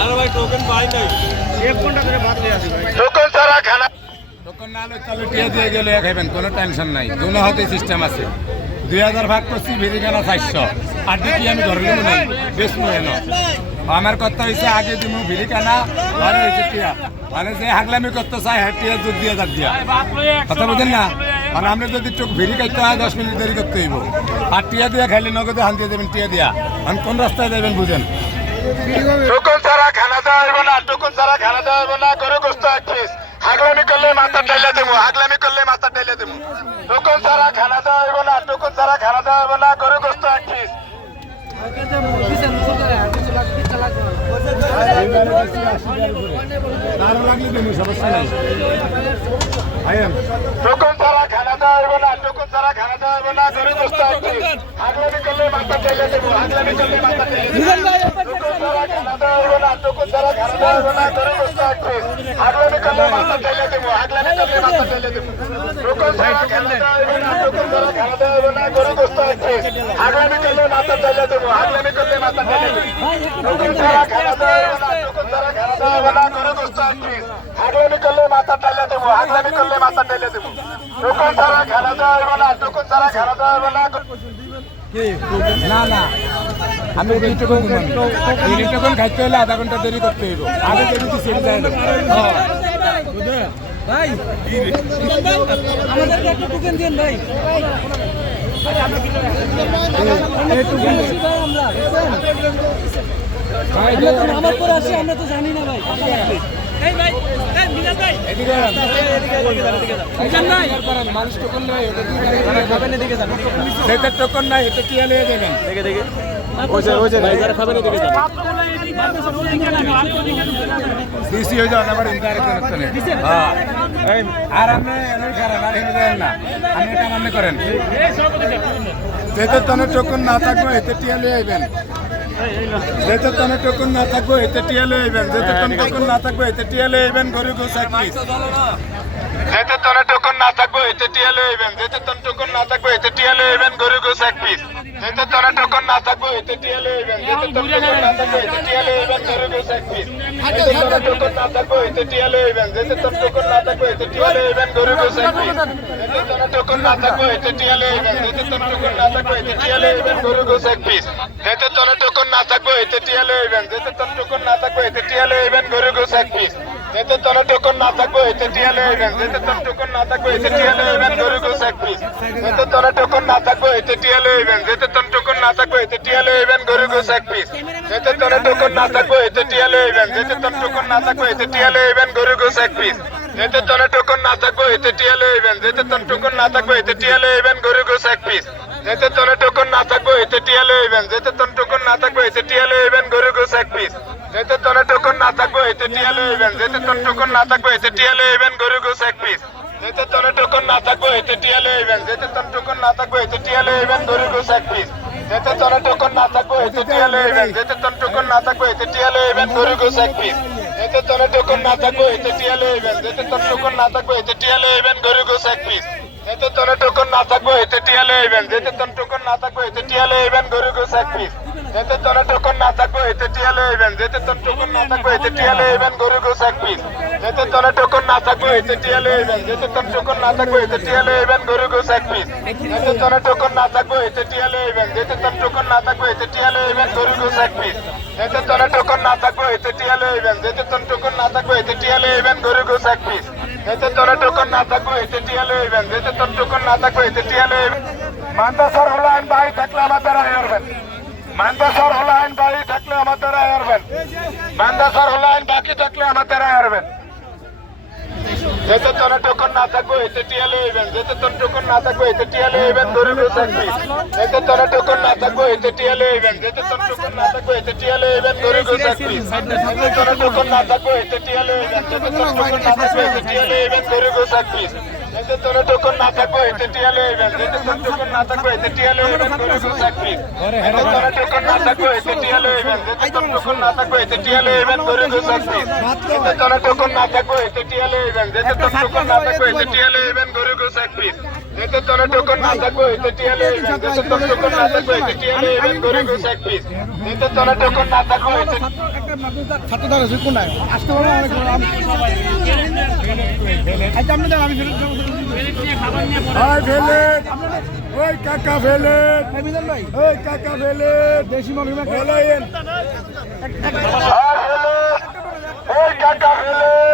আরে ভাই টোকেন পাই নাই 1 ঘন্টা ধরে ভাত নিয়ে আসি ভাই টোকেন ছাড়া খানা টোকেন না হলে তাহলে টিয়া দিয়ে গেলে খাইবেন কোনো টেনশন নাই দুনো হাতে সিস্টেম আছে 2000 ভাগ করছি ভিড়ি কেনা 400 আর দিকে আমি ঘরে নেব নাই বেশ মনে না আমার কথা হয়েছে আগে দিমু ভিড়ি কেনা আর হয়েছে টিয়া মানে যে হাগলামি করতে চাই হ্যাঁ টিয়া যোগ দিয়ে যাক দিয়া কথা বলেন না আর আমরা যদি চোখ ভিড়ি খাইতে হয় 10 মিনিট দেরি করতে হইব আর টিয়া দিয়া খাইলে নগদে হান দিয়ে দেবেন টিয়া দিয়া আর কোন রাস্তায় যাবেন বুঝেন টোকেন ছাড়া খানা দেওয়া হবে না টোকেন ছাড়া খানা দেওয়া হবে না করে গোস্ত এক পিস হাগলামি করলে মাথা টেলে দেবো হাগলামি করলে মাথা টেলে দেবো টোকেন ছাড়া খানা দেওয়া হবে না টোকেন ছাড়া খানা দেওয়া হবে না করে গোস্ত এক পিস টোকেন ছাড়া খানা দেওয়া হবে না টোকেন ছাড়া খানা দেওয়া হবে না করে গোস্ত এক পিস হাগলামি করলে মাথা টেলে দেবো হাগলামি করলে মাথা টেলে দেবো টোকেন ছাড়া খানা দেওয়া হবে না টোকেন ছাড়া খানা দেওয়া হবে না করে গোস্ত এক পিস হাগলামি করলে মাথা টেলে দেবো হাগলামি করলে মাথা টেলে দেবো টোকেন ছাড়া খানা দেওয়া হবে না টোকেন ছাড়া খানা দেওয়া হবে না করে গোস্ত এক পিস হাগলামি করলে মাথা টেলে দেবো হাগলামি করলে মাথা টেলে দেবো টোকেন ছাড়া খানা দেওয়া হবে না টোকেন ছাড়া খানা দেওয়া হবে না করে গোস্ত এক পিস হাগলামি করলে মাথা টেলে দেবো হাগলামি করলে মাথা টেলে দেবো টোকেন ছাড়া খানা দেওয়া হবে না টোকেন ছাড়া খানা দেওয়া হবে না না না আমি টোকেন খাইতে হলে আধা ঘন্টা দেরি করতে হইব আগে দেরি তো সেরে যায় না ভাই আমাদেরকে একটা টোকেন দিন ভাই আমার পরে আসি আমরা তো জানি না ভাই মানুষ টোকন নাই সেটা টোকন নাই এটা কি আলিয়ে দেবেন দেখে দেখে সিসি হয়ে যান আবার ইনকারেক্ট করতে আর আপনি না আপনি এটা মনে করেন যেতে তনে টোকন না থাকবে এতে টিয়ালে আইবেন যেতে তনে টোকন না থাকবে এতে টিয়ালে আইবেন যেতে তনে টোকন না থাকবে এতে টিয়ালে আইবেন গরু গোস এক পিস যেতে তনে টোকন না থাকবে এতে টিয়ালে আইবেন যেতে তনে টোকন না থাকবে এতে টিয়ালে আইবেন গরু গোস এক পিস যেতে তনে টোকন না থাকবে এতে টিয়ালে আইবেন যেতে তনে টোকন না থাকবে এতে টিয়ালে আইবেন গরু গোস এক পিস যেতে তনে টোকন না থাকবে এতে টিয়ালে আইবেন যেতে তনে টোকন না থাকবে এতে টিয়ালে আইবেন গরু গোস এক পিস যেতে তনে টোকন না থাকবে এতে টিয়ালে আইবেন যেতে তনে টোকন না থাকবে এতে টিয়ালে আইবেন গরু গোস এক পিস যেতে তনে টোকন না থাকবে এতে টিয়ালে আইবেন যেতে তনে টোকন না থাকবে এতে টিয়ালে আইবেন গরু গোস এক পিস যেতে তনে টোকন না থাকবে এতে টিয়ালে আইবেন যেতে তনে টোকন না থাকবে এতে টিয়ালে আইবেন গরু গোস এক পিস যেতে তনে টোকন না থাকবে এতে টিয়ালে আইবেন যেতে তনে টোকন না থাকবে এতে টিয়ালে আইবেন গরু গোস এক পিস যেতে তনে টোকন না থাকবে এতে টিয়ালে আইবেন যেতে তনে টোকন না থাকবে এতে টিয়ালে আইবেন গরু গোস এক পিস যেতে তনে টোকন না থাকবে এতে টিয়ালে আইবেন যেতে তনে টোকন না থাকবে এতে টিয়ালে আইবেন গরু গোস এক পিস যেতে তনে টোকন না থাকবে এতে টিয়ালে আইবেন যেতে তনে টোকন না থাকবে এতে টিয়ালে আইবেন গরু গোস এক পিস যেতে তনে টোকন না থাকবে এতে টিয়ালে আইবেন যেতে তনে টোকন না থাকবে এতে টিয়ালে আইবেন গরু গোস এক পিস যেতে তনে টোকন না থাকবে এতে টিয়ালে আইবেন যেতে তনে টোকন না থাকবে এতে টিয়ালে আইবেন গরু গোস এক পিস যেতে তনে টোকন না থাকবে এতে টিয়ালে আইবেন যেতে তনে টোকন না থাকবে এতে টিয়ালে আইবেন গরু গোস এক পিস যেতে তনে টোকন না থাকবে এতে টিয়ালে আইবেন যেতে তনে টোকন না থাকবে এতে টিয়ালে আইবেন গরু গোস এক পিস যেতে তনে টোকন না থাকবে এতে টিয়ালে আইবেন যেতে তনে টোকন না থাকবে এতে টিয়ালে আইবেন গরু গোস এক পিস যেতে তনে টোকন না থাকবে এতে টিয়ালে আইবেন যেতে তনে টোকন না থাকবে এতে টিয়ালে আইবেন গরু গোস এক পিস যেতে তনে টোকন না থাকবে এতে টিয়ালে আইবেন যেতে তনে টোকন না থাকবে এতে টিয়ালে আইবেন গরু গোস এক পিস যেতে তনে টোকন না থাকবে এতে টিয়ালে আইবেন যেতে তনে টোকন না থাকবে এতে টিয়ালে আইবেন গরু গোস এক পিস যেতে তনে টোকন না থাকবে এতে টিয়ালে আইবেন যেতে তনে টোকন না থাকবে এতে টিয়ালে আইবেন গরু গোস এক পিস যেতে তনে টোকন না থাকবে এতে টিয়ালে আইবেন যেতে তনে টোকন না থাকবে এতে টিয়ালে আইবেন মান্দাসর হলাইন ভাই থাকলে আমাদের আইবেন মান্দাসর হলাইন ভাই থাকলে আমাদের আইবেন মান্দাসর হলাইন বাকি থাকলে আমাদের আইবেন যেতে তনে টোকন না থাকবে এতে টিয়ালে আইবেন যেতে তনে টোকন না থাকবে এতে টিয়ালে আইবেন গরু গোস এক পিস যেতে তনে টোকন না থাকবে এতে টিয়ালে আইবেন যেতে তনে টোকন না থাকবে এতে টিয়ালে আইবেন গরু গোস এক পিস যেতে তনে টোকন না থাকবে এতে টিয়ালে আইবেন যেতে তনে টোকন না থাকবে এতে টিয়ালে আইবেন গরু গোস এক পিস যেতে তনে টোকন না থাকবে এতে টিয়ালে আইবেন যেতে তনে টোকন না থাকবে এতে টিয়ালে আইবেন গরু গোস এক পিস যেতে তনে টোকন না থাকবে এতে টিয়ালে আইবেন যেতে তনে টোকন না থাকবে এতে টিয়ালে আইবেন গরু গোস এক পিস যেতে তনে টোকন না থাকবে এতে টিয়ালে আইবেন যেতে তনে টোকন না থাকবে এতে টিয়ালে আইবেন গরু গোস এক পিস যেতে তনে টোকন না থাকবো এতে টিয়ালে যেতে তনে টোকন না থাকবো এতে টিয়ালে ইভেন গরিব এক পিস যেতে তনে টোকন না থাকবো এতে ছাত্র দল আছে কোন আসতে পারবো আচ্ছা আপনি আমি ভাই ভেলেট ওই কাকা ভেলেট মিজান ভাই ওই কাকা ভেলেট দেশি মানুষ ভেলেন এই কাকা ফেলে